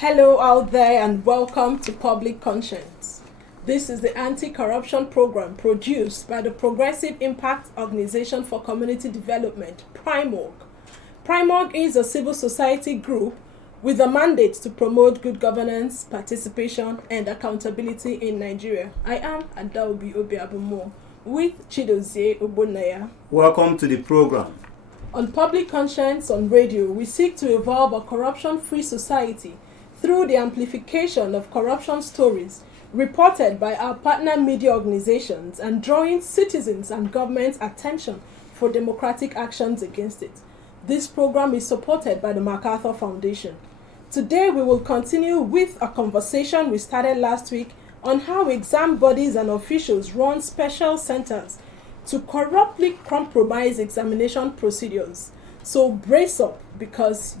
Hello out there and welcome to Public Conscience. This is the anti-corruption program produced by the Progressive Impact Organization for Community Development, PRIMORG. PRIMORG is a civil society group with a mandate to promote good governance, participation, and accountability in Nigeria. I am Adaobi Obiabumo with Chidozie Ogbonnaya. Welcome to the program. On Public Conscience on Radio, we seek to evolve a corruption-free society through the amplification of corruption stories reported by our partner media organizations and drawing citizens and government's attention for democratic actions against it. This program is supported by the MacArthur Foundation. Today we will continue with a conversation we started last week on how exam bodies and officials run special centers to corruptly compromise examination procedures. So brace up because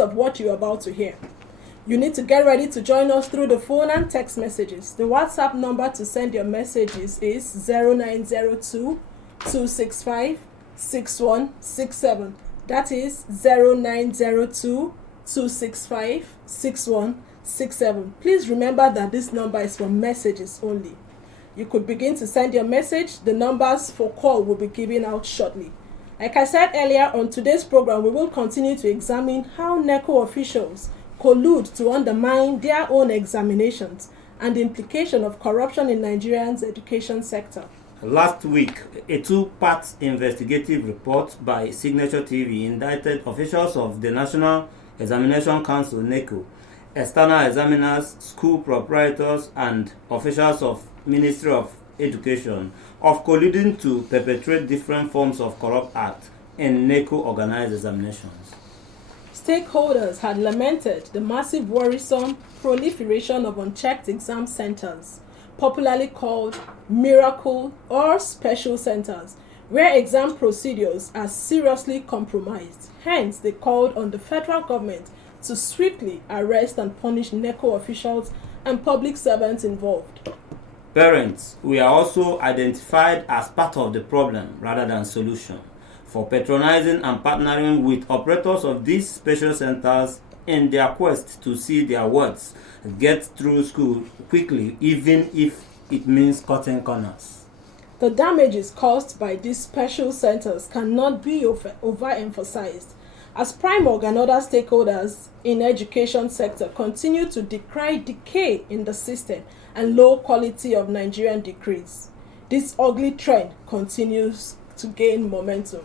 of what you're about to hear. You need to get ready to join us through the phone and text messages. The WhatsApp number to send your messages is 0902 265 6167. That is 0902 265 6167. Please remember that this number is for messages only. You could begin to send your message. The numbers for call will be given out shortly. Like I said earlier, on today's program, we will continue to examine how NECO officials collude to undermine their own examinations and the implication of corruption in Nigeria's education sector. Last week, a two-part investigative report by Signature TV indicted officials of the National Examination Council (NECO), external examiners, school proprietors, and officials of Ministry of Education of colluding to perpetrate different forms of corrupt acts in NECO organized examinations. Stakeholders had lamented the massive worrisome proliferation of unchecked exam centers, popularly called miracle or special centers, where exam procedures are seriously compromised. Hence, they called on the federal government to swiftly arrest and punish NECO officials and public servants involved. Parents, we are also identified as part of the problem rather than solution for patronizing and partnering with operators of these special centers in their quest to see their words get through school quickly, even if it means cutting corners. The damages caused by these special centers cannot be overemphasized, as PRIMORG and other stakeholders in education sector continue to decry decay in the system and low quality of Nigerian degrees. This ugly trend continues to gain momentum.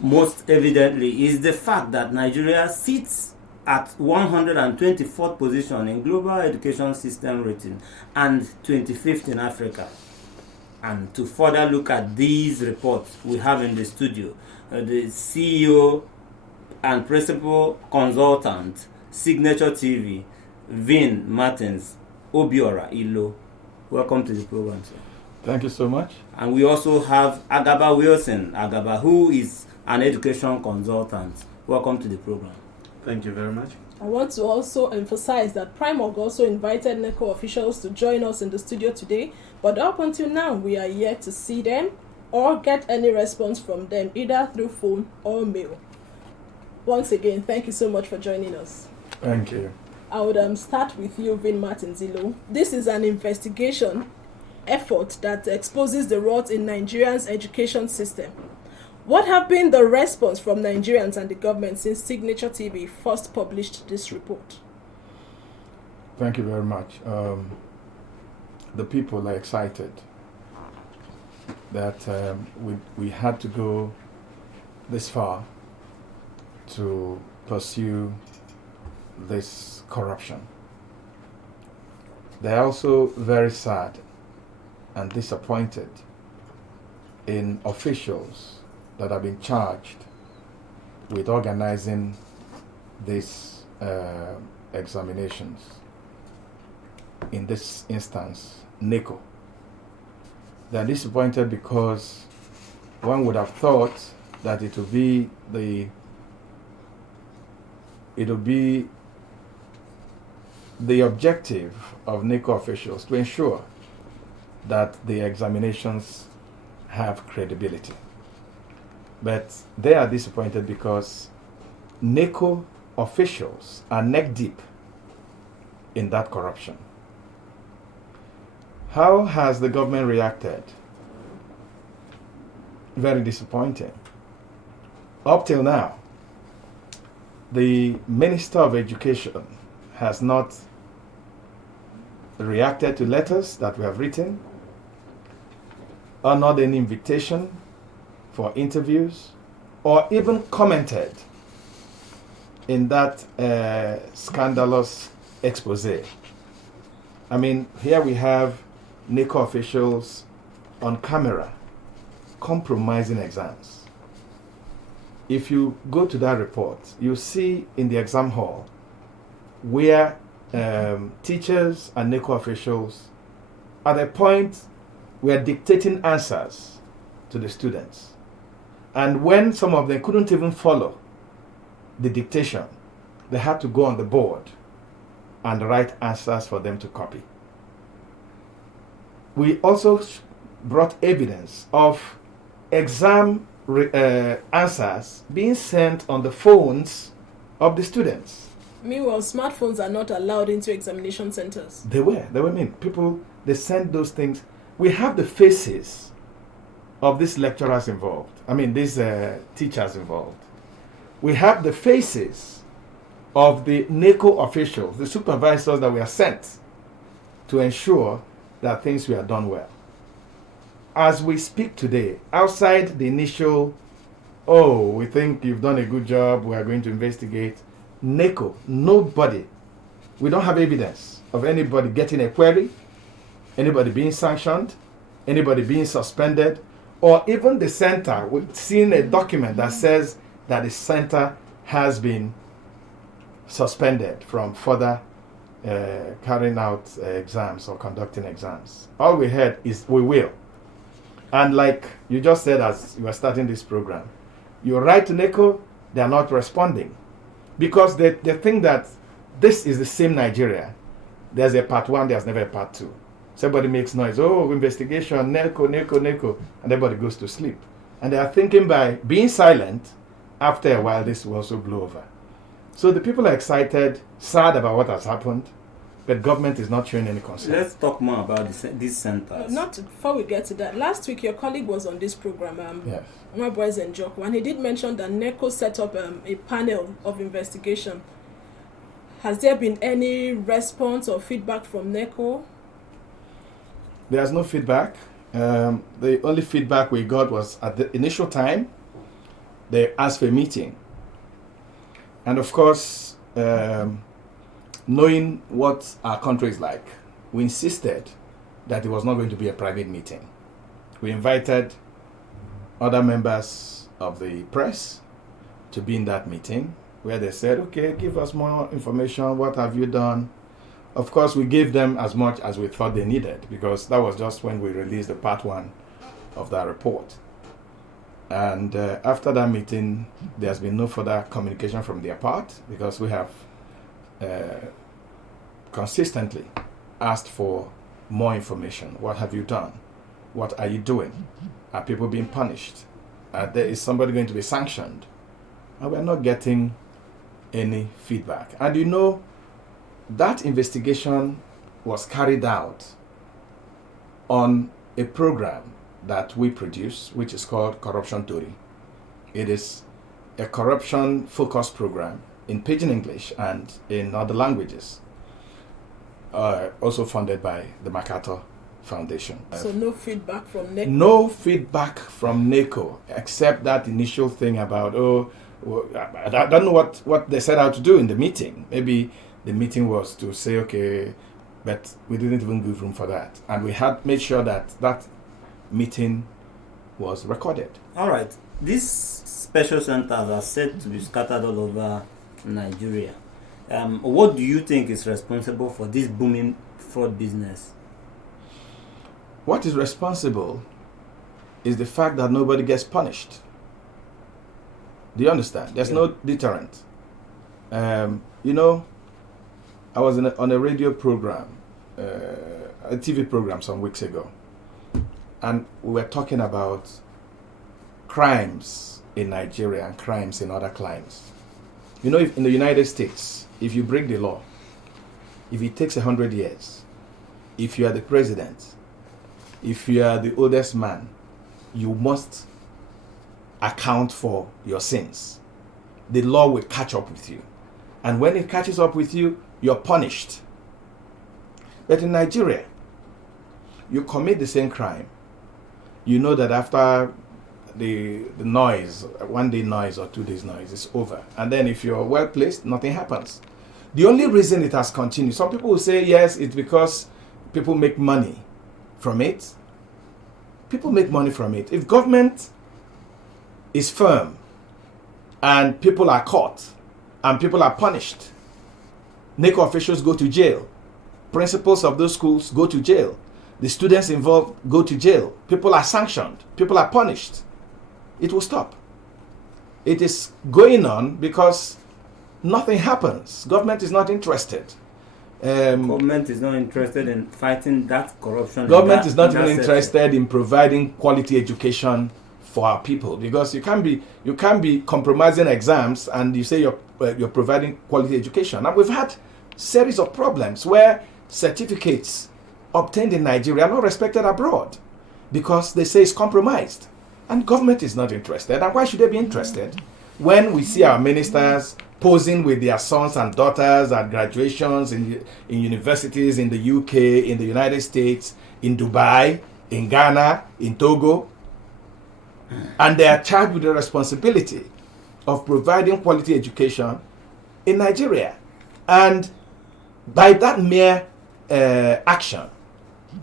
Most evidently is the fact that Nigeria sits at 124th position in global education system rating and 25th in Africa. And to further look at these reports, we have in the studio the CEO and principal consultant, Signature TV, Vin Martins Obiora Ilo. Welcome to the program, sir. Thank you so much. And we also have Agaba Wilson, who is an education consultant. Welcome to the program. Thank you very much. I want to also emphasize that PRIMORG also invited NECO officials to join us in the studio today, but up until now, we are yet to see them or get any response from them, either through phone or mail. Once again, thank you so much for joining us. Thank you. I would start with you, Vin Martins Ilo. This is an investigation effort that exposes the rot in Nigeria's education system. What have been the response from Nigerians and the government since Signature TV first published this report? Thank you very much. The people are excited that we had to go this far to pursue this corruption. They are also very sad and disappointed in officials that have been charged with organizing these examinations. In this instance, NECO. They are disappointed because one would have thought that it would be the objective of NECO officials to ensure that the examinations have credibility. But they are disappointed because NECO officials are neck deep in that corruption. How has the government reacted? Very disappointing. Up till now, the Minister of Education has not reacted to letters that we have written, honored any invitation for interviews, or even commented in that scandalous expose. I mean, here we have NACO officials on camera compromising exams. If you go to that report, you see in the exam hall where teachers and NACO officials at a point were dictating answers to the students. And when some of them couldn't even follow the dictation, they had to go on the board and write answers for them to copy. We also brought evidence of exam answers being sent on the phones of the students. Meanwhile, smartphones are not allowed into examination centers. They were people, they sent those things. We have the faces of these lecturers involved. I mean, these teachers involved. We have the faces of the NACO officials, the supervisors that were sent to ensure that things were done well. As we speak today, outside the initial, oh, we think you've done a good job, we are going to investigate, NACO, nobody, we don't have evidence of anybody getting a query, anybody being sanctioned, anybody being suspended, or even the center. We've seen a document that says that the center has been suspended from further carrying out exams or conducting exams. All we heard is we will. And like you just said as you were starting this program, you write to NACO, they are not responding. Because they think that this is the same Nigeria. There's a part one, there's never a part two. Somebody makes noise, oh, investigation, NACO, and everybody goes to sleep. And they are thinking by being silent, after a while this will also blow over. So the people are excited, sad about what has happened, but government is not showing any concern. Let's talk more about these centers. Before we get to that, last week your colleague was on this program, Yes. My Boys and Joke, and he did mention that NACO set up a panel of investigation. Has there been any response or feedback from NACO? There's no feedback. The only feedback we got was at the initial time, they asked for a meeting. And of course, knowing what our country is like, we insisted that it was not going to be a private meeting. We invited other members of the press to be in that meeting, where they said, okay, give us more information, what have you done? Of course, we gave them as much as we thought they needed, because that was just when we released the part one of that report. And after that meeting, there's been no further communication from their part, because we have consistently asked for more information. What have you done? What are you doing? Are people being punished? Is somebody going to be sanctioned? And we're not getting any feedback. And you know, that investigation was carried out on a program that we produce, which is called Corruption Theory. It is a corruption-focused program in Pidgin English and in other languages, also funded by the MacArthur Foundation. So no feedback from NACO? No feedback from NACO, except that initial thing about, I don't know what they set out to do in the meeting. Maybe the meeting was to say, okay, but we didn't even give room for that. And we had made sure that that meeting was recorded. All right. These special centers are said to be scattered all over Nigeria. What do you think is responsible for this booming fraud business? What is responsible is the fact that nobody gets punished. Do you understand? There's no deterrent. You know, I was on a radio program, a TV program some weeks ago, and we were talking about crimes in Nigeria and crimes in other climes. You know, if in the United States, if you break the law if it takes 100 years, if you are the president, if you are the oldest man, you must account for your sins. The law will catch up with you. And when it catches up with you, you're punished. But in Nigeria, you commit the same crime. You know that after the noise, 1 day noise or 2 days noise, is over. And then if you're well placed, nothing happens. The only reason it has continued, some people will say, yes, it's because people make money from it. People make money from it. If government is firm and people are caught and people are punished, NACO officials go to jail. Principals of those schools go to jail. The students involved go to jail. People are sanctioned. People are punished. It will stop. It is going on because nothing happens. Government is not interested. Government is not interested in fighting that corruption. Government is not even interested in providing quality education for our people, because you can't be compromising exams and you say you're providing quality education. And we've had series of problems where certificates obtained in Nigeria are not respected abroad because they say it's compromised, and government is not interested. And why should they be interested when we see our ministers posing with their sons and daughters at graduations in universities in the UK, in the United States, in Dubai, in Ghana, in Togo, and they are charged with the responsibility of providing quality education in Nigeria. And by that mere action,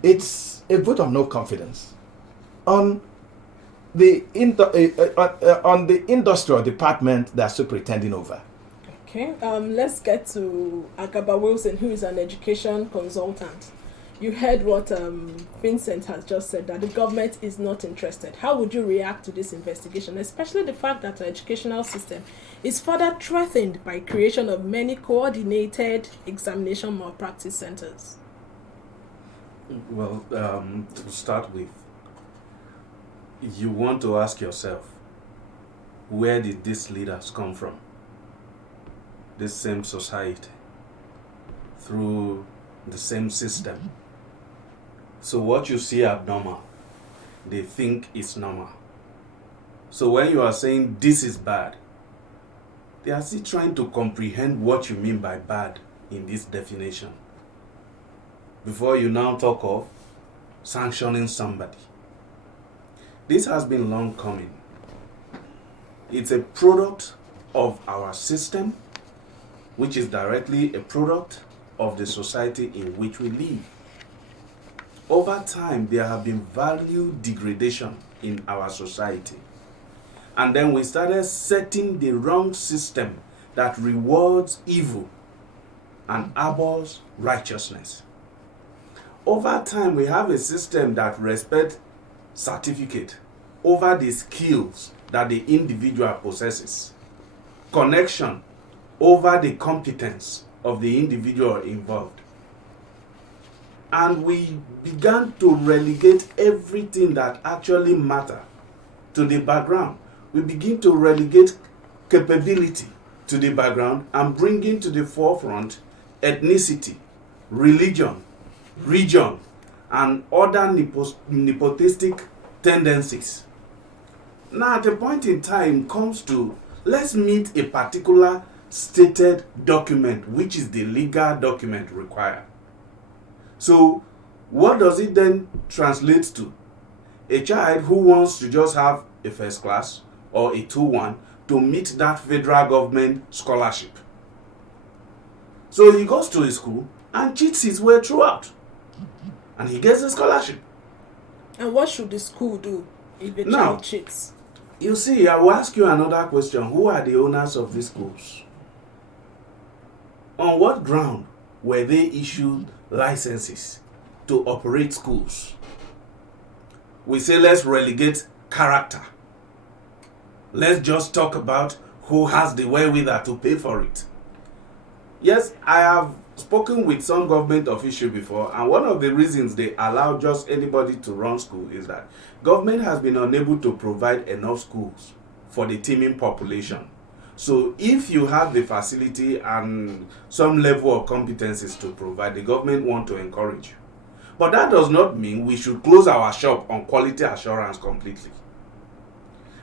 it's a vote of no confidence on the industrial department that's superintending over. Okay, let's get to Agaba Wilson, who is an education consultant. You heard what Vincent has just said, that the government is not interested. How would you react to this investigation, especially the fact that our educational system is further threatened by creation of many coordinated examination malpractice centers? Well, to start with, you want to ask yourself, where did these leaders come from? This same society, through the same system. So what you see abnormal, they think is normal. So when you are saying this is bad, they are still trying to comprehend what you mean by bad in this definition, before you now talk of sanctioning somebody. This has been long coming. It's a product of our system, which is directly a product of the society in which we live. Over time, there have been value degradation in our society. And then we started setting the wrong system that rewards evil and abhors righteousness. Over time, we have a system that respects certificate over the skills that the individual possesses. Connection over the competence of the individual involved. And we began to relegate everything that actually matters to the background. We begin to relegate capability to the background and bring into the forefront ethnicity, religion, region, and other nepotistic tendencies. Now, at a point in time comes to, let's meet a particular stated document, which is the legal document required. So, what does it then translate to? A child who wants to just have a first class or a 2-1 to meet that federal government scholarship. So he goes to a school and cheats his way throughout, and he gets a scholarship. And what should the school do if a child cheats? You see, I will ask you another question. Who are the owners of these schools? On what ground were they issued licenses to operate schools? We say let's relegate character. Let's just talk about who has the wherewithal to pay for it. Yes, I have spoken with some government officials before, and one of the reasons they allow just anybody to run school is that government has been unable to provide enough schools for the teeming population. So if you have the facility and some level of competencies to provide, the government want to encourage you. But that does not mean we should close our shop on quality assurance completely.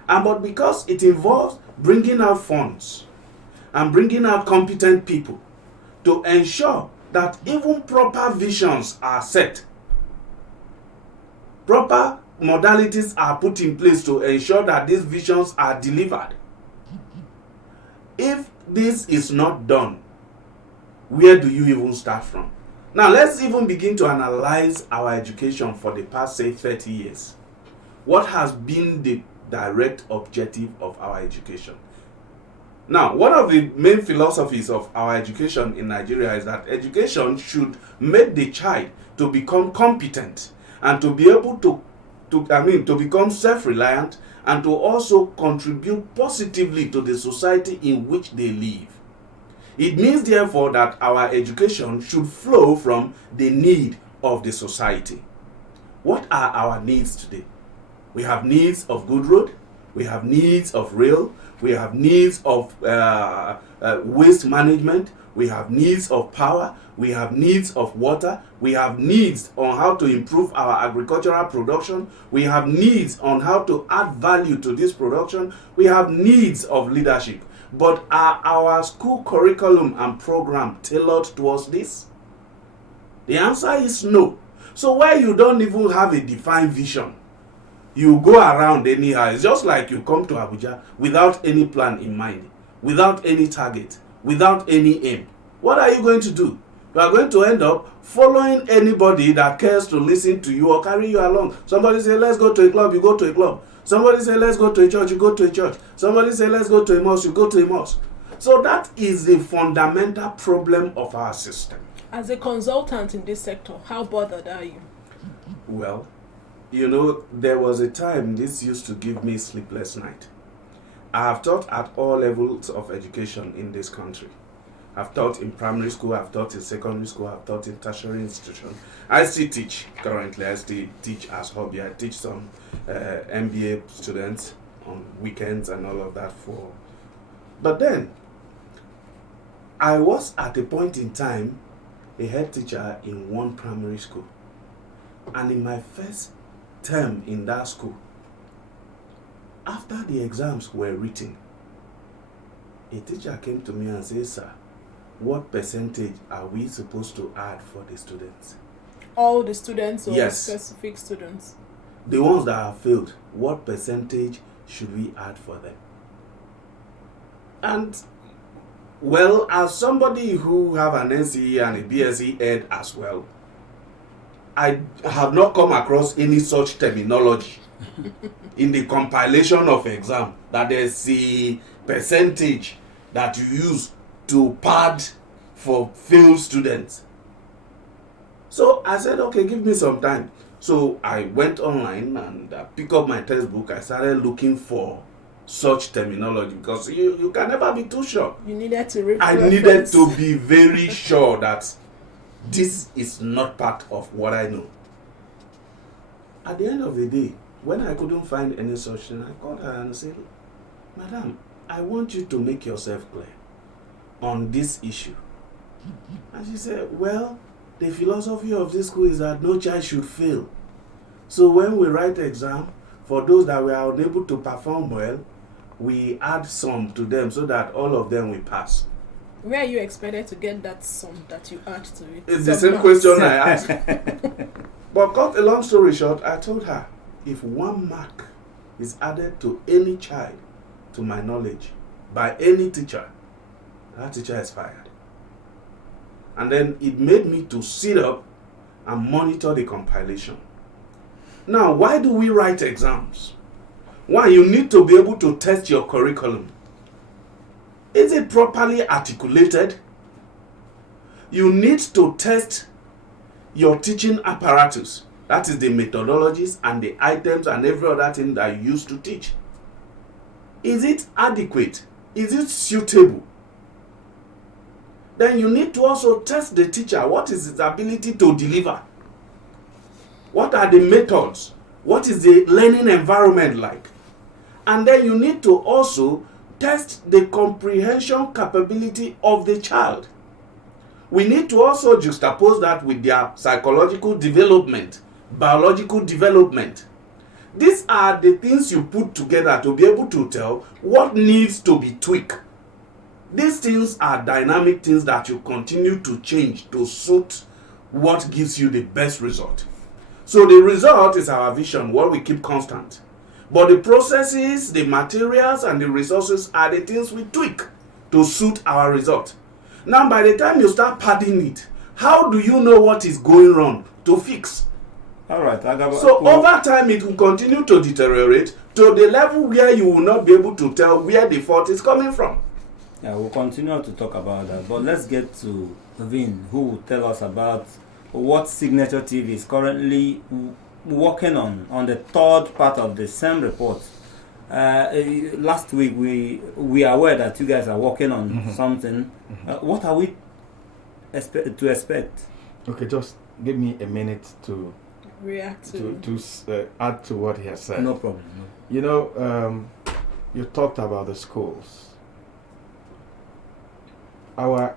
But because it involves bringing out funds and bringing out competent people to ensure that even proper visions are set, proper modalities are put in place to ensure that these visions are delivered. If this is not done, where do you even start from? Now let's even begin to analyze our education for the past, say, 30 years. What has been the direct objective of our education? Now, one of the main philosophies of our education in Nigeria is that education should make the child to become competent and to be able to become self-reliant and to also contribute positively to the society in which they live. It means, therefore, that our education should flow from the need of the society. What are our needs today? We have needs of good road, we have needs of rail, we have needs of waste management, we have needs of power, we have needs of water, we have needs on how to improve our agricultural production, we have needs on how to add value to this production, we have needs of leadership. But are our school curriculum and program tailored towards this? The answer is no. So where you don't even have a defined vision, you go around anyhow. It's just like you come to Abuja without any plan in mind, without any target, without any aim. What are you going to do? You are going to end up following anybody that cares to listen to you or carry you along. Somebody say, let's go to a club, you go to a club. Somebody say, let's go to a church, you go to a church. Somebody say, let's go to a mosque, you go to a mosque. So that is the fundamental problem of our system. As a consultant in this sector, how bothered are you? Well, you know, there was a time this used to give me sleepless night. I have taught at all levels of education in this country. I've taught in primary school, I've taught in secondary school, I've taught in tertiary institution. I still teach currently, I still teach as hobby. I teach some MBA students on weekends and all of that for. But then, I was at a point in time a head teacher in one primary school. And in my first term in that school, after the exams were written, a teacher came to me and said, sir, what percentage are we supposed to add for the students? All the students or Yes. specific students? The ones that have failed, what percentage should we add for them? And, well, as somebody who have an NCE and a BSc Ed as well, I have not come across any such terminology in the compilation of exam that there's a percentage that you use to pad for failed students. So I said, okay, give me some time. So I went online and picked up my textbook. I started looking for such terminology because you can never be too sure. You needed to I needed to be very sure that this is not part of what I know. At the end of the day, when I couldn't find any such thing, I called her and said, Madam, I want you to make yourself clear on this issue. And she said, well, the philosophy of this school is that no child should fail. So when we write exam, for those that were unable to perform well, we add some to them so that all of them will pass. Where are you expected to get that sum that you add to it? It's the same question I asked. But cut a long story short, I told her, if 1 mark is added to any child, to my knowledge, by any teacher, that teacher is fired. And then it made me to sit up and monitor the compilation. Now, why do we write exams? One, you need to be able to test your curriculum. Is it properly articulated? You need to test your teaching apparatus. That is the methodologies and the items and every other thing that you use to teach. Is it adequate? Is it suitable? Then you need to also test the teacher. What is his ability to deliver? What are the methods? What is the learning environment like? And then you need to also test the comprehension capability of the child. We need to also juxtapose that with their psychological development, biological development. These are the things you put together to be able to tell what needs to be tweaked. These things are dynamic things that you continue to change to suit what gives you the best result. So the result is our vision, what we keep constant. But the processes, the materials, and the resources are the things we tweak to suit our result. Now, by the time you start padding it, how do you know what is going wrong to fix? All right, So over time, it will continue to deteriorate to the level where you will not be able to tell where the fault is coming from. Yeah, we'll continue to talk about that. But let's get to Vin, who will tell us about what Signature TV is currently working on the third part of the same report. Last week we are aware that you guys are working on something. What are we to expect? Okay, just give me a minute to React to. add to what he has said. No problem. No. You know, you talked about the schools. Our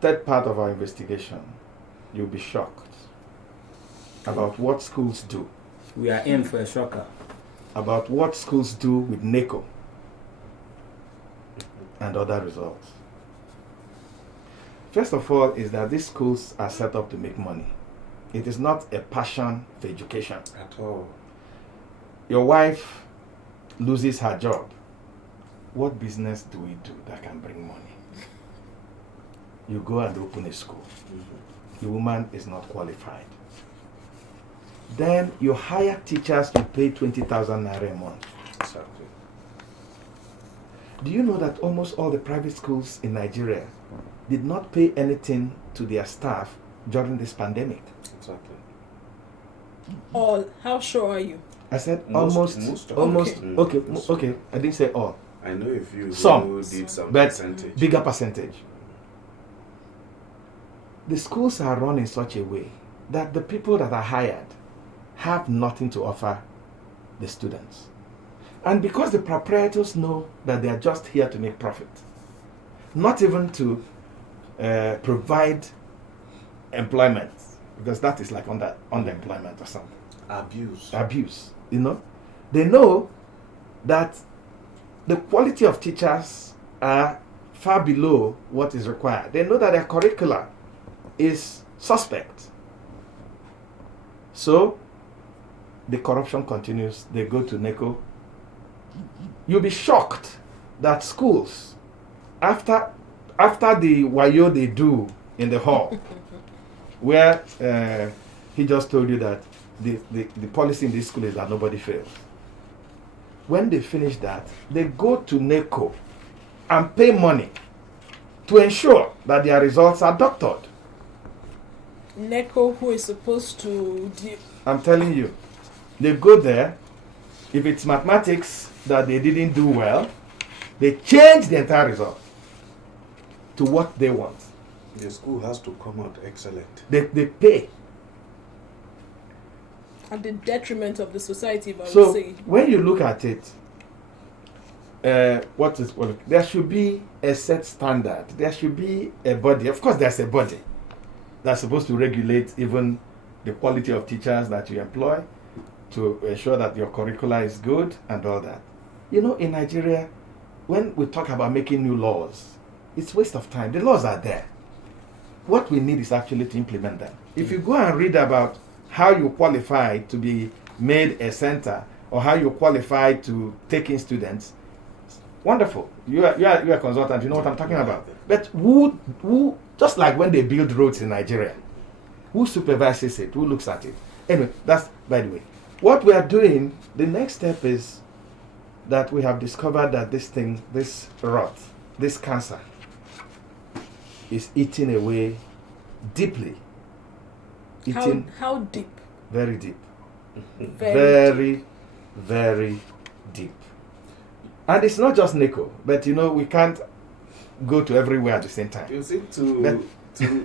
third part of our investigation, you'll be shocked about what schools do. We are in for a shocker. About what schools do with NACO and other results. First of all, is that these schools are set up to make money. It is not a passion for education. At all. Your wife loses her job. What business do we do that can bring money? You go and open a school. The woman is not qualified. Then you hire teachers to pay 20,000 naira a month. Exactly. Do you know that almost all the private schools in Nigeria did not pay anything to their staff during this pandemic? Exactly. All. How sure are you? I said Most almost. of Okay, them. okay. I didn't say all. I know a few Some, who did some but percentage. bigger percentage. The schools are run in such a way that the people that are hired have nothing to offer the students. And because the proprietors know that they are just here to make profit, not even to provide employment, because that is like underemployment or something. Abuse, you know. They know that the quality of teachers are far below what is required. They know that their curricula is suspect. So the corruption continues. They go to NACO. You'll be shocked that schools, after the wayo they do in the hall, where he just told you that the policy in this school is that nobody fails. When they finish that, they go to NACO and pay money to ensure that their results are doctored. NECO, who is supposed to I'm telling you, they go there. If it's mathematics that they didn't do well, they change the entire result to what they want. The school has to come out excellent. They pay. at the detriment of the society, if I would So say. when you look at it, there should be a set standard. There should be a body. Of course, there's a body that's supposed to regulate even the quality of teachers that you employ, to ensure that your curricula is good and all that. You know, in Nigeria, when we talk about making new laws, it's waste of time. The laws are there. What we need is actually to implement them. If you go and read about how you qualify to be made a center, or how you qualify to take in students, wonderful. You are a consultant. You know what I'm talking about. But who just like when they build roads in Nigeria, who supervises it? Who looks at it? Anyway, that's by the way. What we are doing, the next step is that we have discovered that this rot, this cancer, is eating away deeply. How deep? Very deep. Very Very deep. And it's not just NACO, but you know, we can't go to everywhere at the same time. You see,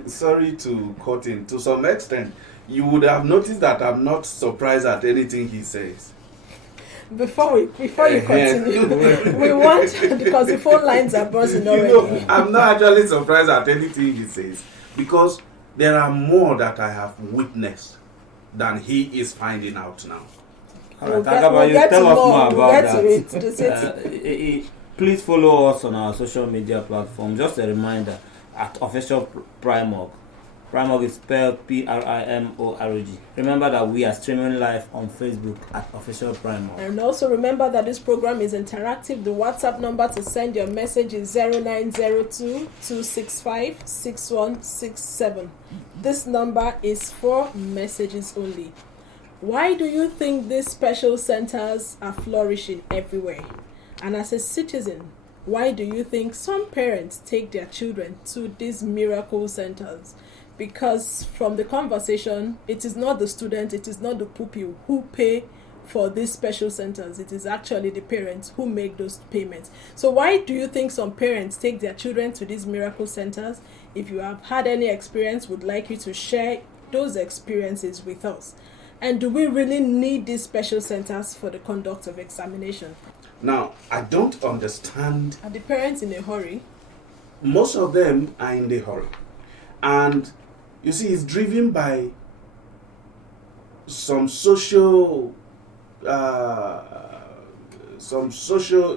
sorry to cut in, to some extent, you would have noticed that I'm not surprised at anything he says. Before you continue, we want, because the phone lines are buzzing already. I'm not actually surprised at anything he says, because there are more that I have witnessed than he is finding out now. All right, We'll get tell to us more. more We'll about get that. to it. Please follow us on our social media platform. Just a reminder, at official Primorg. Primorg is spelled Primorg. Remember that we are streaming live on Facebook at official Primorg. And also remember that this program is interactive. The WhatsApp number to send your message is 0902-265-6167. This number is for messages only. Why do you think these special centers are flourishing everywhere? And as a citizen, why do you think some parents take their children to these miracle centers? Because from the conversation, it is not the student, it is not the pupil who pay for these special centers. It is actually the parents who make those payments. So why do you think some parents take their children to these miracle centers? If you have had any experience, would like you to share those experiences with us. And do we really need these special centers for the conduct of examination? Now, I don't understand. Are the parents in a hurry? Most of them are in a hurry. And you see, it's driven by some social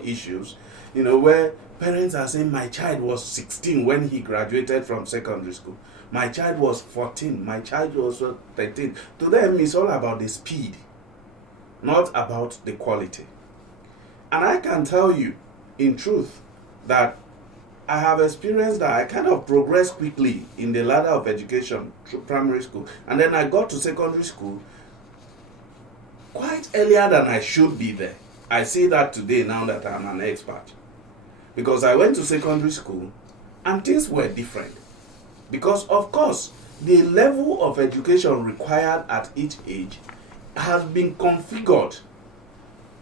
issues, where parents are saying, my child was 16 when he graduated from secondary school. My child was 14. My child was 13. To them, it's all about the speed, not about the quality. And I can tell you, in truth, that I have experienced that I kind of progressed quickly in the ladder of education through primary school. And then I got to secondary school quite earlier than I should be there. I say that today now that I'm an expert. Because I went to secondary school and things were different. Because, of course, the level of education required at each age has been configured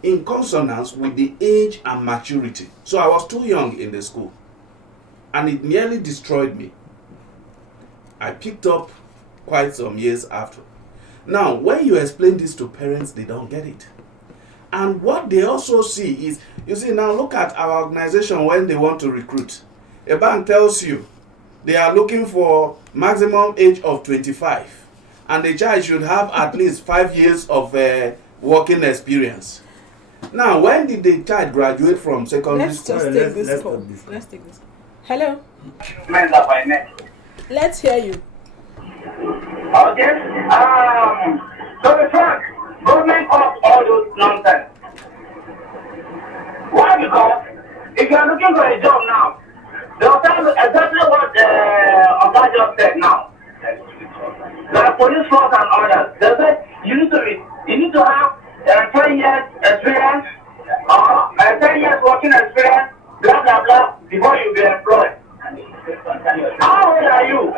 in consonance with the age and maturity. So I was too young in the school, and it nearly destroyed me. I picked up quite some years after. Now, when you explain this to parents, they don't get it. And what they also see is, you see, now look at our organization when they want to recruit. A bank tells you they are looking for maximum age of 25, and the child should have at least 5 years of working experience. Now, when did the child graduate from secondary school? Let's take this call. Hello? Let's hear you. Okay. So the fact, government of all those nonsense. Why? Because if you are looking for a job now, they'll tell you exactly what Oga just said now. Like police force and others. They say you need to have 10 years experience or 10 years working experience, blah blah blah, before you be employed. How old are you?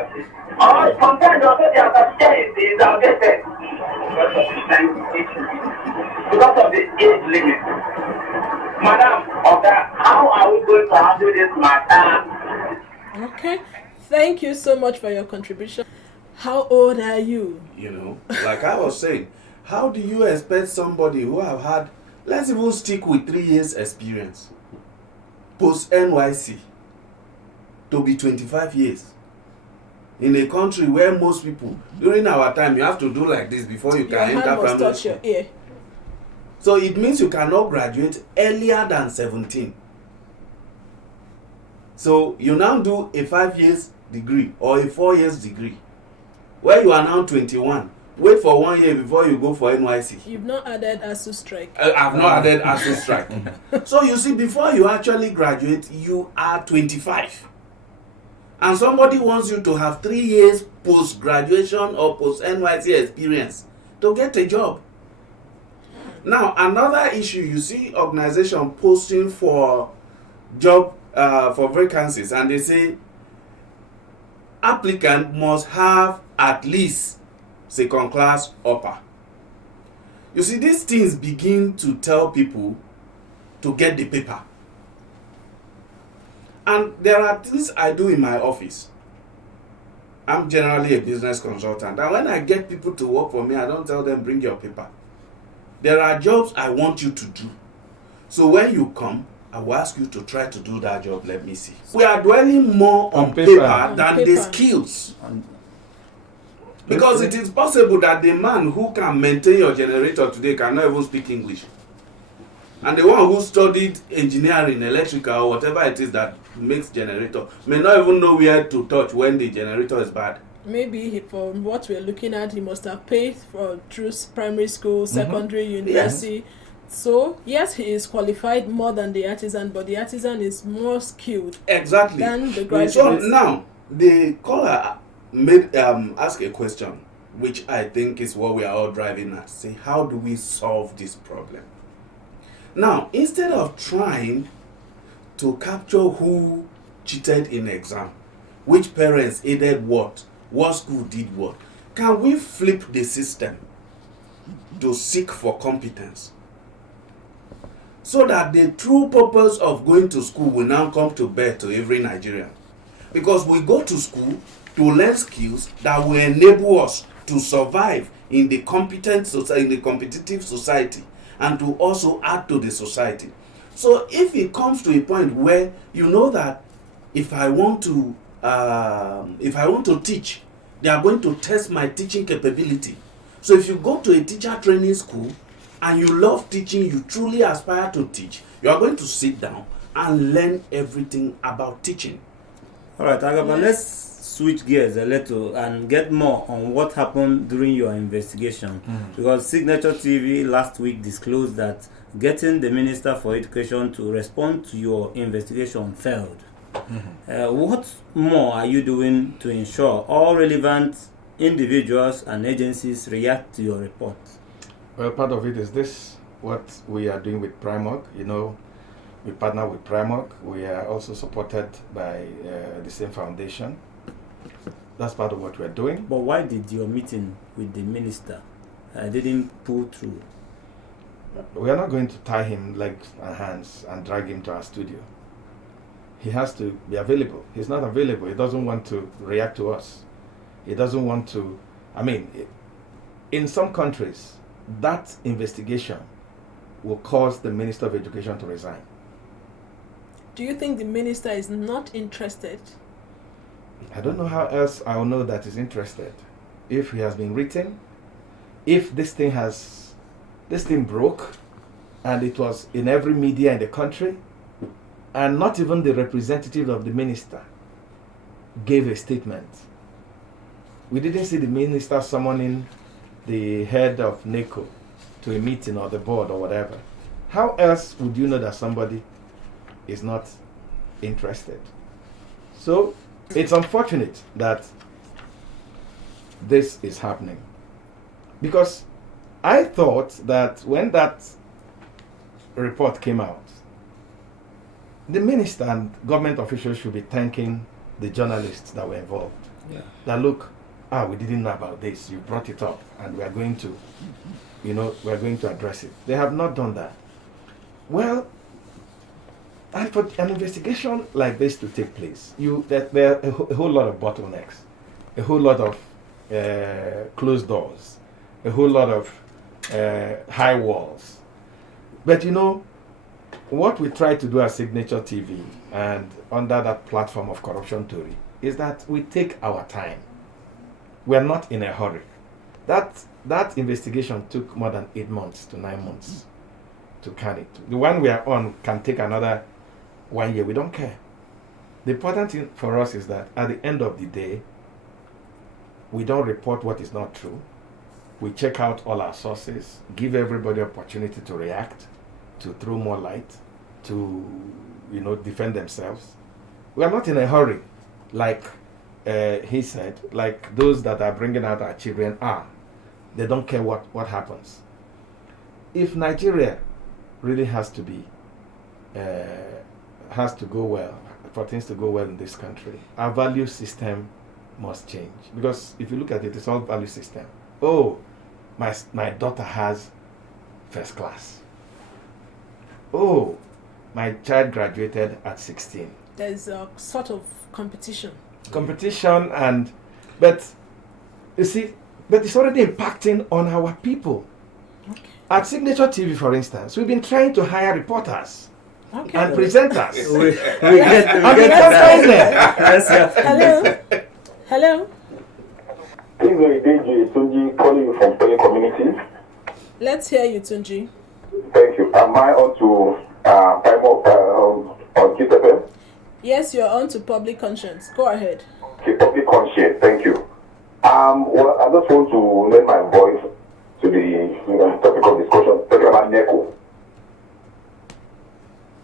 Or sometimes also their certificate is outdated because of the age limit. Madam, how are we going to handle this matter? Okay. Thank you so much for your contribution. How old are you? Like I was saying, how do you expect somebody who have had, let's even stick with 3 years experience, post NYC, to be 25 years? In a country where most people, during our time, you have to do like this before you can enter primary school. Your ear. So it means you cannot graduate earlier than 17. So you now do a 5 years degree or a 4 years degree, where you are now 21. Wait for 1 year before you go for NYC. You've not added ASU strike. I've not added ASU strike. So you see, before you actually graduate, you are 25. And somebody wants you to have 3 years post-graduation or post-NYC experience to get a job. Now, another issue, you see organization posting for job, for vacancies, and they say applicant must have at least second class upper. You see, these things begin to tell people to get the paper. And there are things I do in my office. I'm generally a business consultant. And when I get people to work for me, I don't tell them, bring your paper. There are jobs I want you to do. So when you come, I will ask you to try to do that job. Let me see. We are dwelling more on paper than the skills. Because it is possible that the man who can maintain your generator today cannot even speak English. And the one who studied engineering, electrical, or whatever it is that makes generator may not even know where to touch when the generator is bad. Maybe from what we're looking at, he must have paid for through primary school, secondary, university. Yes. So, yes, he is qualified more than the artisan, but the artisan is more skilled Exactly. than the graduate. So now, the caller made ask a question, which I think is what we are all driving at. Say, how do we solve this problem? Now, instead of trying to capture who cheated in exam, which parents aided what school did what, can we flip the system to seek for competence? So that the true purpose of going to school will now come to bear to every Nigerian. Because we go to school to learn skills that will enable us to survive in the competent society, in the competitive society, and to also add to the society. So if it comes to a point where you know that if I want to teach, they are going to test my teaching capability. So if you go to a teacher training school and you love teaching, you truly aspire to teach, you are going to sit down and learn everything about teaching. All right, Agaba, let's switch gears a little and get more on what happened during your investigation. Because Signature TV last week disclosed that getting the Minister for Education to respond to your investigation failed. What more are you doing to ensure all relevant individuals and agencies react to your report? Well, part of it is this, what we are doing with Primark. You know, we partner with Primark. We are also supported by the same foundation. That's part of what we're doing. But why did your meeting with the minister didn't pull through? We are not going to tie him legs and hands and drag him to our studio. He has to be available. He's not available. He doesn't want to react to us. He doesn't want to. I mean, in some countries, that investigation will cause the Minister of Education to resign. Do you think the minister is not interested? I don't know how else I'll know that he's interested. If he has been written, if this thing broke, and it was in every media in the country, and not even the representative of the minister gave a statement. We didn't see the minister summoning the head of NACO to a meeting or the board or whatever. How else would you know that somebody is not interested? So it's unfortunate that this is happening, because I thought that when that report came out, the minister and government officials should be thanking the journalists that were involved. That look, we didn't know about this. You brought it up, and we are going to, we are going to address it. They have not done that. Well, and for an investigation like this to take place, there are a whole lot of bottlenecks, a whole lot of closed doors, a whole lot of high walls. But what we try to do at Signature TV and under that platform of Corruption Theory is that we take our time. We are not in a hurry. That investigation took more than 8 months to 9 months to carry. The one we are on can take another 1 year. We don't care. The important thing for us is that at the end of the day, we don't report what is not true. We check out all our sources, give everybody opportunity to react, to throw more light, to defend themselves. We are not in a hurry, like he said, like those that are bringing out our children are. They don't care what happens. If Nigeria really has to go well, for things to go well in this country, our value system must change. Because if you look at it, it's all value system. Oh, my daughter has first class. Oh, my child graduated at 16. There's a sort of competition. But you see, it's already impacting on our people. At Signature TV, for instance, we've been trying to hire reporters Okay. and presenters. We get And we to can't that. find them. Let's hear from Hello. Hello. This is DJ Sunji calling you from Pele Community. Let's hear you, Tunji. Thank you. Am I on to on Kiss FM? Yes, you're on to public conscience. Go ahead. Okay, public conscience. Thank you. Well, I just want to lend my voice to the topic of discussion, talking about NECO.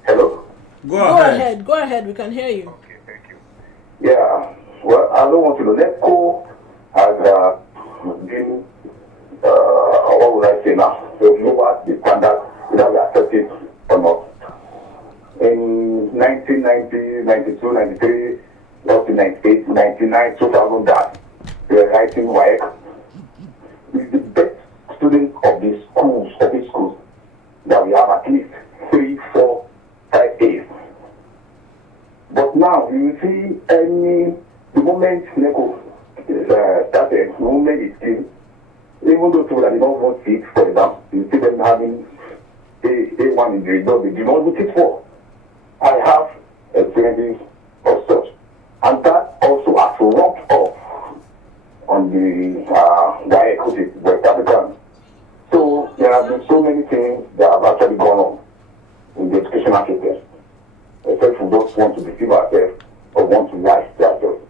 Hello? Go ahead. We can hear you. Okay, thank you. Yeah, well, I don't want to know. NECO has been, what would I say now? So lower the standard without we accept it or not. In 1990, 92, 93, up to 98, 99, 2000, that we were writing WAEC. With the best students of the schools, that we have at least 3, 4, 5 A's. But now you see the moment NECO started, the moment it came, even those people that did not want seats, for example, you see them having A1 in the result, they do not want it for. I have experiences of such. And that also has rubbed off on the WAEC, which is West African. So there have been so many things that have actually gone on in the educational system. Except we don't want to deceive ourselves or want to lie to ourselves.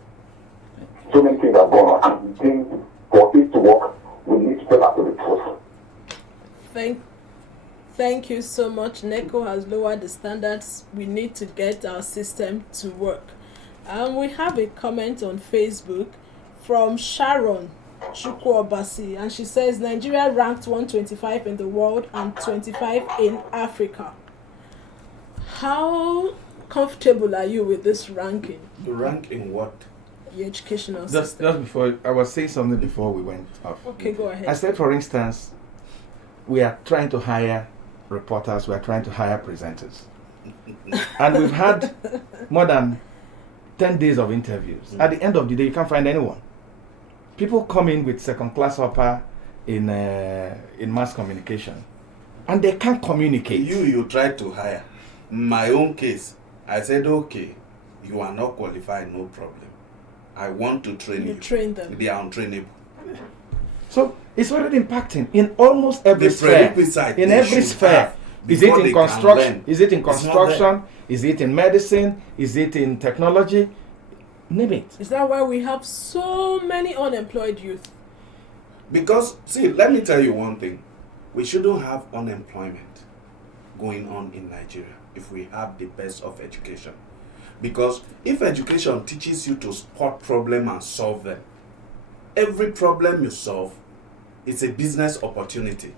So many things have gone on. And we think for it to work, we need to put out the truth. Thank you so much. NECO has lowered the standards. We need to get our system to work. We have a comment on Facebook from Sharon Chukwuobasi, and she says Nigeria ranked 125 in the world and 25 in Africa. How comfortable are you with this ranking? The rank in what? The educational Just system. before, I was saying something before we went off. Okay, go ahead. I said, for instance, we are trying to hire reporters, we are trying to hire presenters. And we've had more than 10 days of interviews. At the end of the day, you can't find anyone. People come in with second-class upper in mass communication, and they can't communicate. You tried to hire. In my own case, I said, okay, you are not qualified, no problem. I want to train you. You train them. They are untrainable. So it's already impacting in almost every The sphere. prerequisite In they every should sphere. have Is it before in they can construction? learn. Is it in It's not construction? Is it in medicine? Is it in technology? Name it. Is that why we have so many unemployed youth? Because, see, let me tell you one thing. We shouldn't have unemployment going on in Nigeria if we have the best of education. Because if education teaches you to spot problems and solve them, every problem you solve is a business opportunity.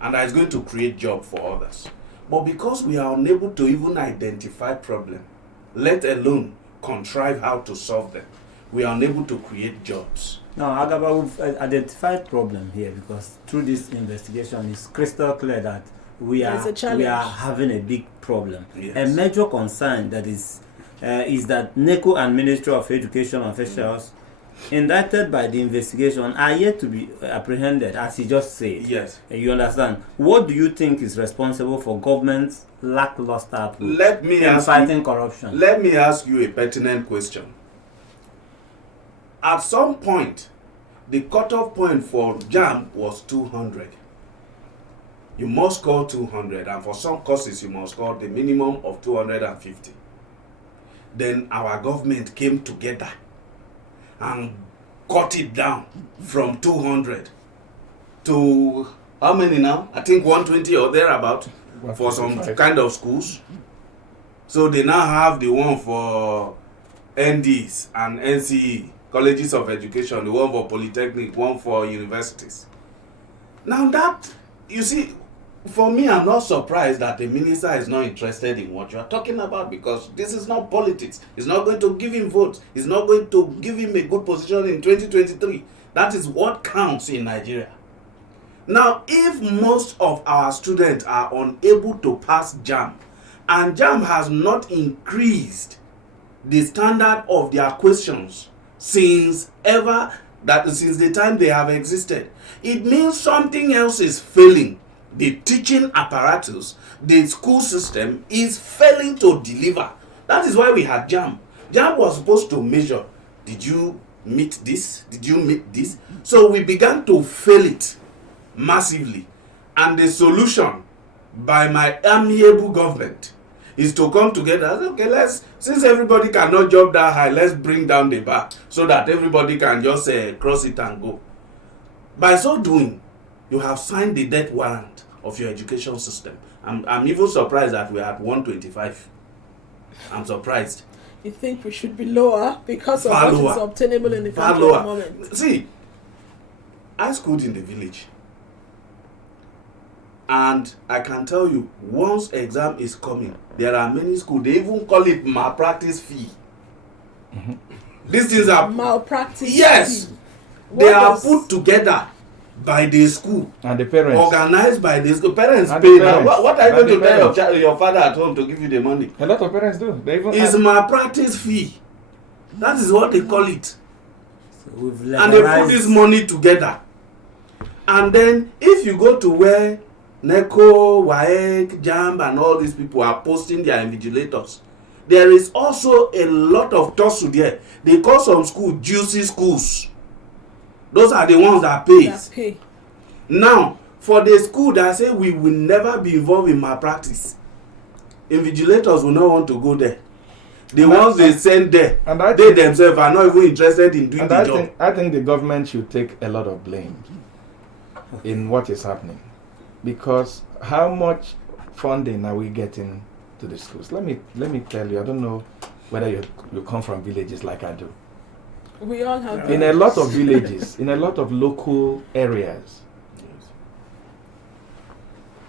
And that is going to create job for others. But because we are unable to even identify problems, let alone contrive how to solve them, we are unable to create jobs. Now, Agaba, we've identified problem here because through this investigation, it's crystal clear that we There's a are challenge. having a big problem. Yes. A major concern that is that NECO and Ministry of Education officials indicted by the investigation are yet to be apprehended, as he just said. Yes. You understand? What do you think is responsible for government's lackluster approach Let me in ask fighting you, corruption? Let me ask you a pertinent question. At some point, the cutoff point for JAMB was 200. You must score 200, and for some courses, you must score the minimum of 250. Then our government came together and cut it down from 200 to how many now? I think 120 or thereabout for some 125. kind of schools. So they now have the one for NDs and NCE, colleges of education, the one for polytechnic, one for universities. Now that, you see, for me, I'm not surprised that the minister is not interested in what you are talking about, because this is not politics. It's not going to give him votes. It's not going to give him a good position in 2023. That is what counts in Nigeria. Now, if most of our students are unable to pass JAMB, and JAMB has not increased the standard of their questions since ever that since the time they have existed. It means something else is failing. The teaching apparatus, the school system is failing to deliver. That is why we had JAMB. JAMB was supposed to measure, did you meet this? Did you meet this? So we began to fail it massively. And the solution by my amiable government is to come together. Okay, since everybody cannot jump that high, let's bring down the bar so that everybody can just cross it and go. By so doing, you have signed the death warrant of your education system. I'm even surprised that we're at 125. I'm surprised. You think we should be lower because of Far what lower. is obtainable in the Far country at the lower. moment? See, I schooled in the village. And I can tell you, once exam is coming, there are many schools, they even call it malpractice fee. These things are Malpractice. yes, fee. they What are does- put together by the school, And the parents. organized by the school. Parents And pay. the Now, parents. what are you And going the to tell parents. your father at home to give you the money? A lot of parents do. They even It's ask- malpractice fee. That is what they call it. So we've And they put legalized- this money together. And then if you go to where NECO, WAEC, JAMB and all these people are posting their invigilators, there is also a lot of tussle there. They call some school juicy schools. Those are the ones that pay. that pay? Now, for the school that say we will never be involved in malpractice, invigilators will not want to go there. The ones they send there, and I they think- themselves are not even interested in doing And the job. I think the government should take a lot of blame in what is happening, because how much funding are we getting to the schools? Let me tell you. I don't know whether you come from villages like I do. We all have. In a lot of villages, in a lot of local areas,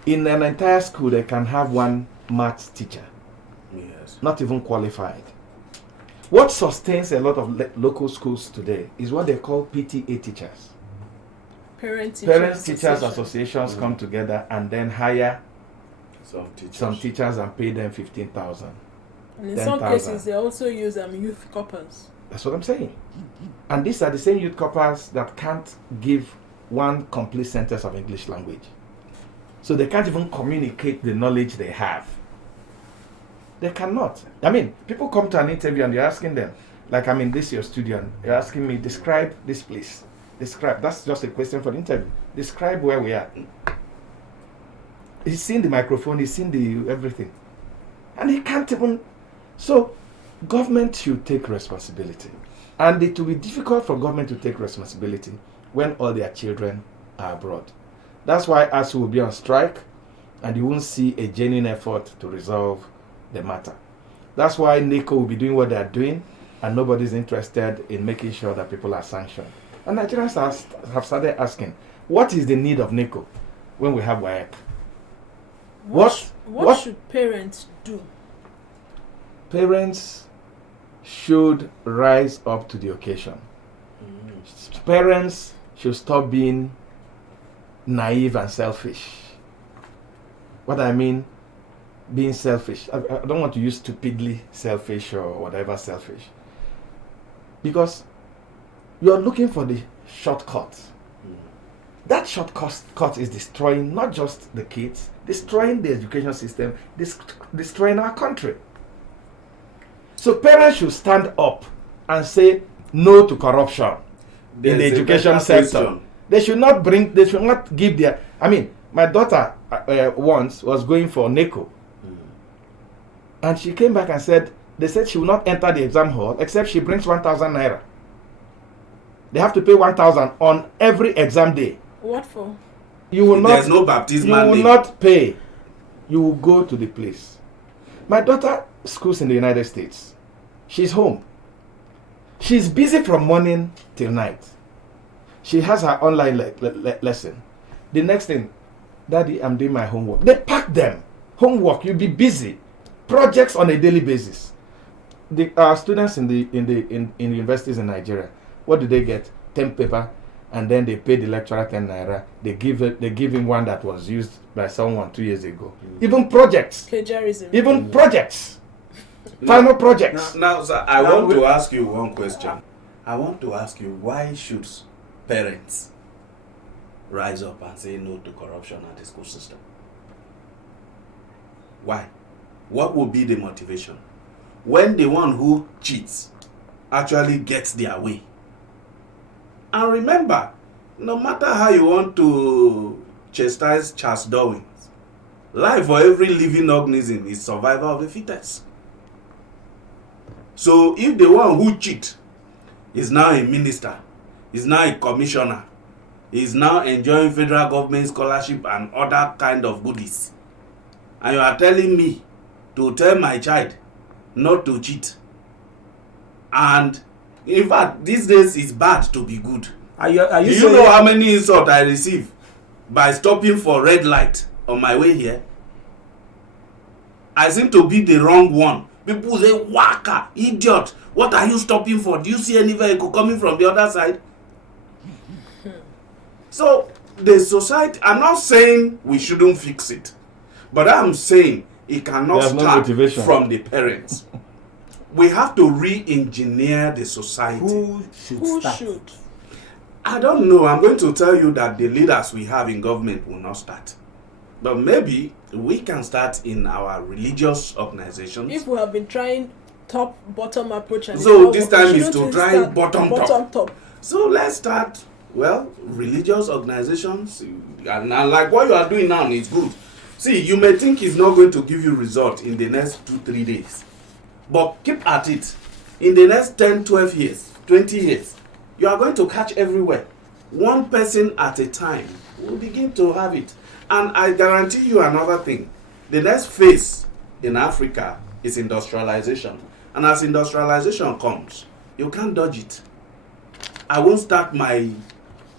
in an entire school, they can have one maths teacher, Yes. not even qualified. What sustains a lot of local schools today is what they call PTA teachers. Parents Teachers associations come together and then hire some teachers and pay them 15,000. And in some 10,000. cases, they also use youth corpers. That's what I'm saying. And these are the same youth corpers that can't give one complete sentence of English language. So they can't even communicate the knowledge they have. They cannot. I mean, people come to an interview and you're asking them, like, I mean, this is your student, you're asking me, describe this place. Describe. That's just a question for the interview. Describe where we are. He's seen the microphone, he's seen the everything. And he can't even. So, government should take responsibility. And it will be difficult for government to take responsibility when all their children are abroad. That's why ASU will be on strike, and you won't see a genuine effort to resolve the matter. That's why NECO will be doing what they are doing, and nobody's interested in making sure that people are sanctioned. And Nigerians have started asking, what is the need of NECO when we have WAEC? What should parents do? Parents should rise up to the occasion. Parents should stop being naive and selfish. What I mean, being selfish. I don't want to use stupidly selfish or whatever selfish. Because you're looking for the shortcut. That shortcut is destroying not just the kids, destroying the education system, destroying our country. So parents should stand up and say no to corruption in the education sector. They should not give their. I mean, my daughter once was going for NECO, and she came back and said they said she will not enter the exam hall except she brings 1,000 naira. They have to pay 1,000 on every exam day. What for? You will not. There's no baptismal You will name. not pay. You will go to the place. My daughter schools in the United States. She's home. She's busy from morning till night. She has her online lesson. The next thing, Daddy, I'm doing my homework. They pack them. Homework. You'll be busy. Projects on a daily basis. Our students in the universities in Nigeria, what do they get? 10 paper, and then they pay the lecturer 10 naira. They give him one that was used by someone 2 years ago. Even projects. Plagiarism. Even projects. Final projects. Now, sir, I want to ask you one question. I want to ask you, why should parents rise up and say no to corruption at the school system? Why? What would be the motivation? When the one who cheats actually gets their way. And remember, no matter how you want to chastise Charles Darwin, life for every living organism is survival of the fittest. So if the one who cheats is now a minister, is now a commissioner, is now enjoying federal government scholarship and other kind of goodies, and you are telling me to tell my child not to cheat, and in fact these days it's bad to be good. Are you Do you know how many insults I receive by stopping for red light on my way here? I seem to be the wrong one. People say, waka, idiot, what are you stopping for? Do you see any vehicle coming from the other side? So the society, I'm not saying we shouldn't fix it, but I'm saying it cannot start from the parents. We have to re-engineer the society. Who should? I don't know. I'm going to tell you that the leaders we have in government will not start. But maybe we can start in our religious organizations. If we have been trying top-bottom approach, and so this time is to try bottom-top. So let's start, religious organizations. And like what you are doing now is good. See, you may think it's not going to give you result in the next 2-3 days. But keep at it. In the next 10, 12 years, 20 years, you are going to catch everywhere. One person at a time will begin to have it. And I guarantee you another thing. The next phase in Africa is industrialization. And as industrialization comes, you can't dodge it. I won't start my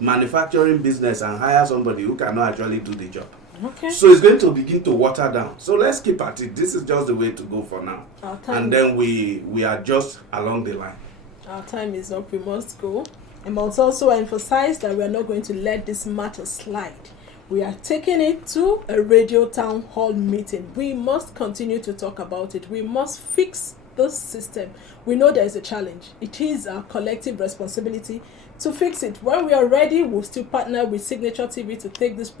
manufacturing business and hire somebody who cannot actually do the job. Okay. So it's going to begin to water down. So let's keep at it. This is just the way to go for now. And then we adjust along the line. Our time is up. We must go. I must also emphasize that we are not going to let this matter slide. We are taking it to a radio town hall meeting. We must continue to talk about it. We must fix this system. We know there is a challenge. It is our collective responsibility to fix it. When we are ready, we'll still partner with Signature TV to take this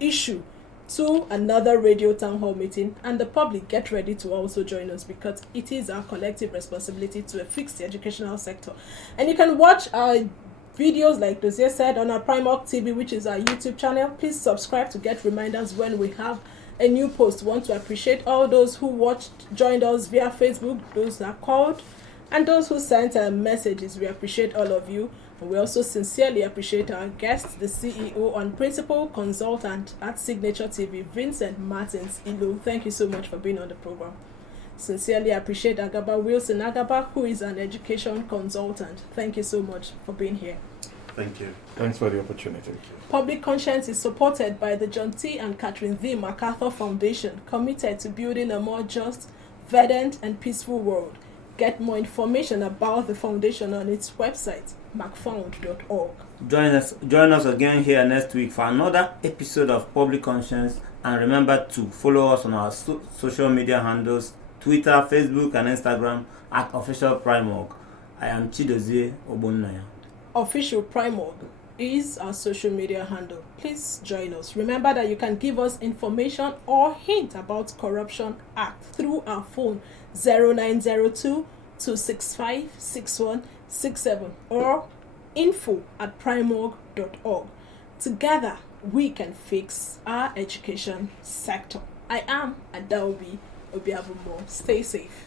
issue to another radio town hall meeting, and the public get ready to also join us, because it is our collective responsibility to fix the educational sector. And you can watch our videos, like Dozier said, on our Primark TV, which is our YouTube channel. Please subscribe to get reminders when we have a new post. We want to appreciate all those who joined us via Facebook, those that called, and those who sent messages. We appreciate all of you. And we also sincerely appreciate our guest, the CEO and Principal Consultant at Signature TV, Vincent Martins Ilu. Thank you so much for being on the program. Sincerely appreciate Agaba Wilson Agaba, who is an education consultant. Thank you so much for being here. Thank you. Thanks for the opportunity. Public Conscience is supported by the John T. and Catherine V. MacArthur Foundation, committed to building a more just, verdant, and peaceful world. Get more information about the foundation on its website, macfound.org. Join us again here next week for another episode of Public Conscience, and remember to follow us on our social media handles, Twitter, Facebook, and Instagram at Official Primorg. I am Chidozie Ogbonnaya. Official Primorg is our social media handle. Please join us. Remember that you can give us information or hint about Corruption Act through our phone 0902 265 6167 or info@primorg.org. Together, we can fix our education sector. I am Adaobi Obiabumo. Stay safe.